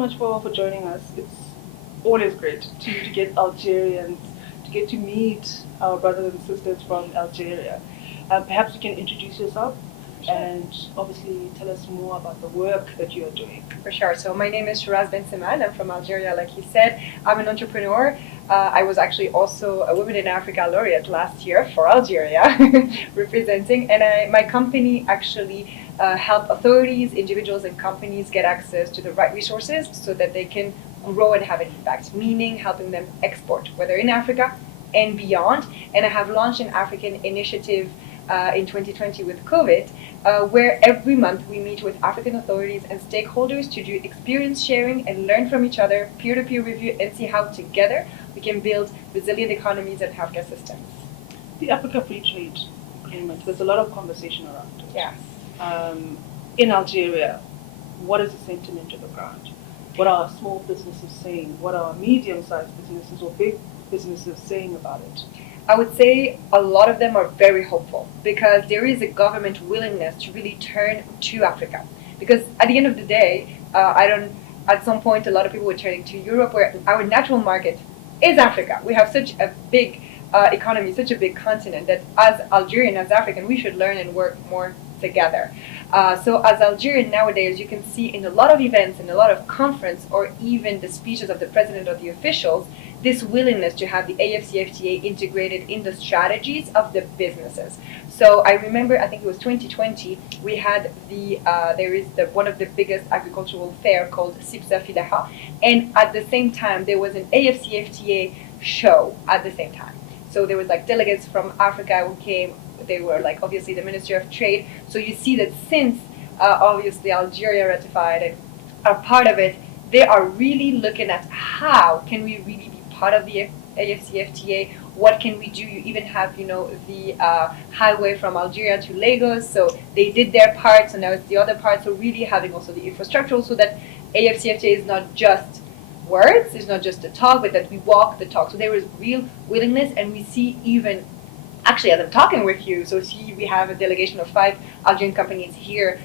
much for joining us. It's always great to get Algerians, to get to meet our brothers and sisters from Algeria. Perhaps you can introduce yourself and obviously tell us more about the work that you are doing. For sure. So my name is Chiraz Bensemmane. I'm from Algeria, like you said. I'm an entrepreneur. I was actually also a Women in Africa laureate last year for Algeria, representing. And my company actually help authorities, individuals, and companies get access to the right resources so that they can grow and have an impact, meaning helping them export, whether in Africa and beyond. And I have launched an African initiative in 2020 with COVID, where every month we meet with African authorities and stakeholders to do experience sharing and learn from each other, peer-to-peer review, and see how together we can build resilient economies and healthcare systems. The Africa Free Trade Agreement, there's a lot of conversation around it. Yes. In Algeria, what is the sentiment on the ground? What are small businesses saying? What are medium-sized businesses or big businesses saying about it? I would say a lot of them are very hopeful because there is a government willingness to really turn to Africa. Because at the end of the day, at some point, a lot of people were turning to Europe, where our natural market is Africa. We have such a big economy, such a big continent that as Algerian, as African, we should learn and work more together. So as Algerian nowadays, you can see in a lot of events, in a lot of conference, or even the speeches of the president or the officials, this willingness to have the AFCFTA integrated in the strategies of the businesses. So I remember, I think it was 2020, we had one of the biggest agricultural fair called AFCFTA, and at the same time there was an AFCFTA show at the same time. So there was like delegates from Africa who came. They were like obviously the Ministry of Trade. So you see that since obviously Algeria ratified and are part of it, they are really looking at how can we really be part of the AFCFTA. What can we do? You even have, the highway from Algeria to Lagos. So they did their part. So now it's the other part. So really having also the infrastructure so that AFCFTA is not just words, it's not just a talk, but that we walk the talk. So there is real willingness, and we see even, actually as I'm talking with you, so see we have a delegation of 5 Algerian companies here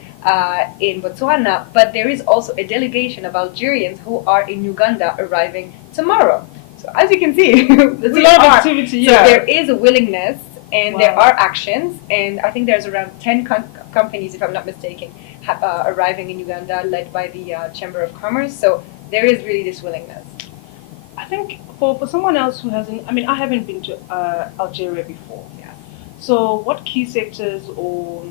in Botswana, but there is also a delegation of Algerians who are in Uganda arriving tomorrow. So as you can see, there's a lot of activity. Yeah. So there is a willingness, and Wow. there are actions, and I think there's around 10 companies, if I'm not mistaken, arriving in Uganda, led by the Chamber of Commerce. So there is really this willingness. I think for someone else who hasn't, I haven't been to Algeria before. Yeah. So what key sectors or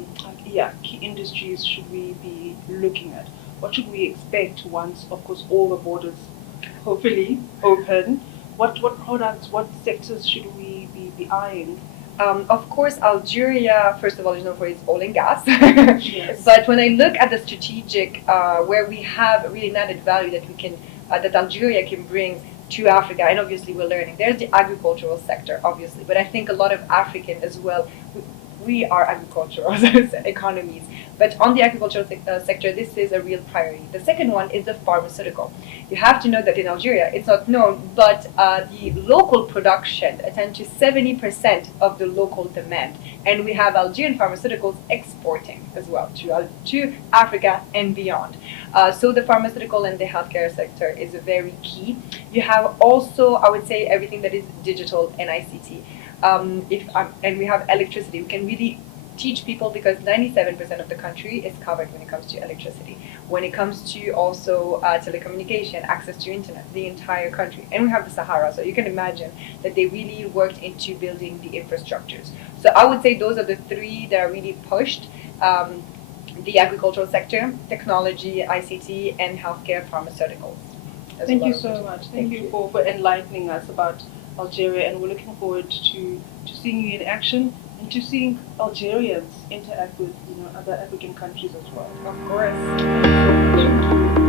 key industries should we be looking at? What should we expect once, of course, all the borders hopefully open? What products, what sectors should we be eyeing? Of course, Algeria, first of all, is known for its oil and gas. Yes. But when I look at the strategic, where we have really an added value that we can, that Algeria can bring to Africa, and obviously we're learning. There's the agricultural sector, obviously, but I think a lot of African as well, we are agricultural economies. But on the agricultural sector, this is a real priority. The second one is the pharmaceutical. You have to know that in Algeria, it's not known, but the local production attends to 70% of the local demand. And we have Algerian pharmaceuticals exporting as well to Africa and beyond. So the pharmaceutical and the healthcare sector is very key. You have also, I would say, everything that is digital and ICT. And we have electricity. We can really teach people because 97% of the country is covered when it comes to electricity. When it comes to also telecommunication, access to internet, the entire country. And we have the Sahara, so you can imagine that they really worked into building the infrastructures. So I would say those are the 3 that are really pushed. The agricultural sector, technology, ICT, and healthcare pharmaceuticals. Thank you so much. Thank you for enlightening us about Algeria, and we're looking forward to seeing you in action and to seeing Algerians interact with other African countries as well. Of course. Thank you so much.